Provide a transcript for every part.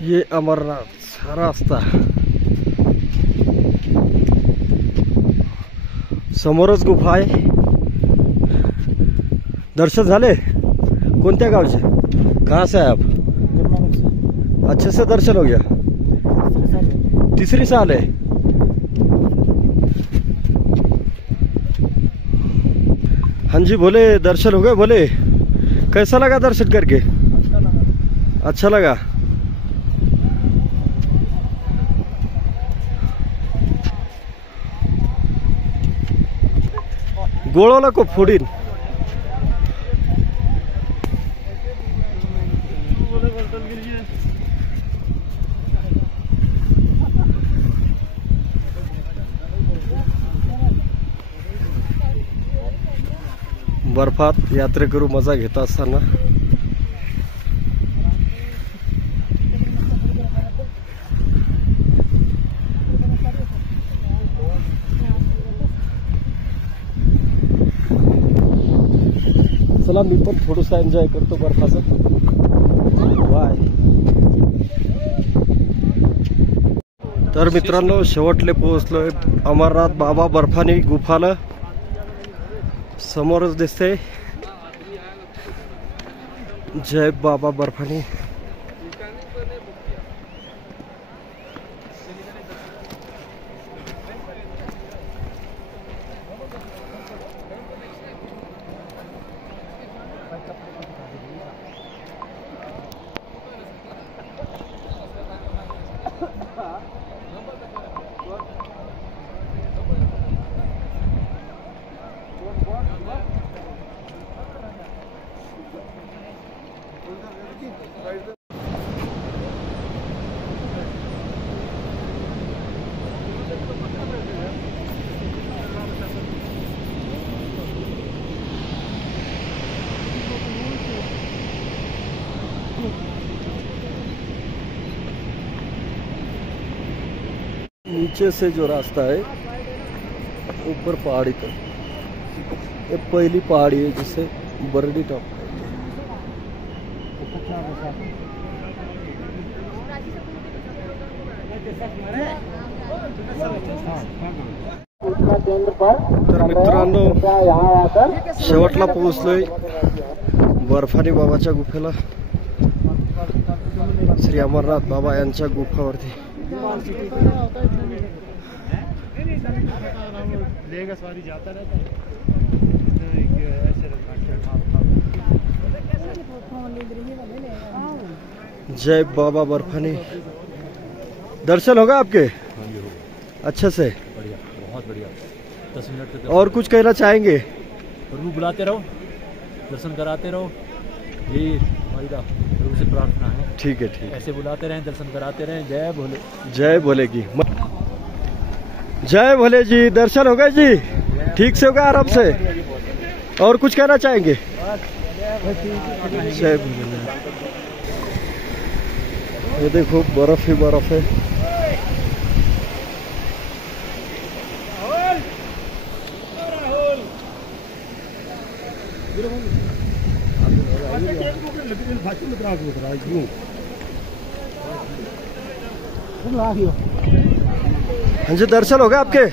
ये अमरनाथ रास्ता समोरच गुफा आहे। दर्शन झाले? कोणत्या गावचे? कहाँ से है आप? अच्छे से दर्शन हो गया? तीसरी साल है। हाँ जी बोले, दर्शन हो गए? बोले कैसा लगा दर्शन करके? अच्छा लगा। गोळोला को फोडीन। बर्फात यात्रेकरू मजा घेत असताना चला मी पण थोडंसं एन्जॉय करतो बर्फाचं। बाय। तर मित्रांनो शेवटले पोहोचलोय अमरनाथ बाबा बर्फानी गुफाला। समोरच दिसते जय बाबा बर्फानी। नीचे से जो रास्ता है ऊपर पहाड़ी तक, ये पहली पहाड़ी है जिसे बरडी टॉप कहते हैं। तर मित्रांनो शेवटला पोहोचलोय बर्फानी बाबाच्या गुफेला, श्री अमरनाथ बाबा यांच्या गुफावरती। जय बाबा बर्फानी। दर्शन होगा आपके? अच्छे से? बढ़िया, बहुत बढ़िया। 10 मिनट तक और कुछ कहना चाहेंगे? प्रभु बुलाते रहो, दर्शन कराते रहो, यही हमारी प्रभु से प्रार्थना है। ठीक है, ठीक। ऐसे बुलाते रहें, दर्शन कराते रहें। जय भोले। जय भोले की। जय भोले जी। दर्शन हो गए जी? ठीक से होगा? आराम से? और कुछ कहना चाहेंगे? जय भोले। ये देखो बर्फ ही बर्फ है। हाँ जी दर्शन हो गए आपके?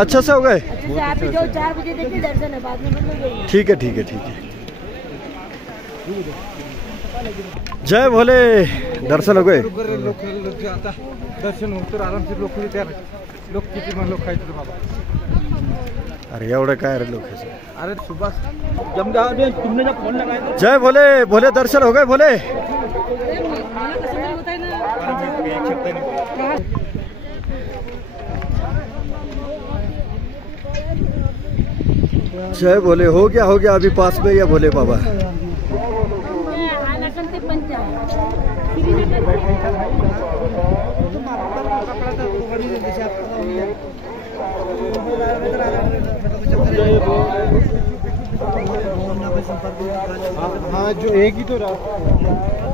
अच्छे से हो गए? आप जो 4 बजे देखिए दर्शन है, बाद में बंद हो गई। ठीक है, ठीक है, ठीक है। जय भोले। दर्शन हो गए? दर्शन होतं आराम से लोक किती लोक खायचे बाबा। अरे एवढं काय रे लोक? अरे सुभाष जमगाव में तुमने जब फोन लगाया। जय भोले। भोले दर्शन हो गए? भोले जय भोले। हो गया अभी पास में या भोले बाबा। हाँ जो एक ही तो रास्ता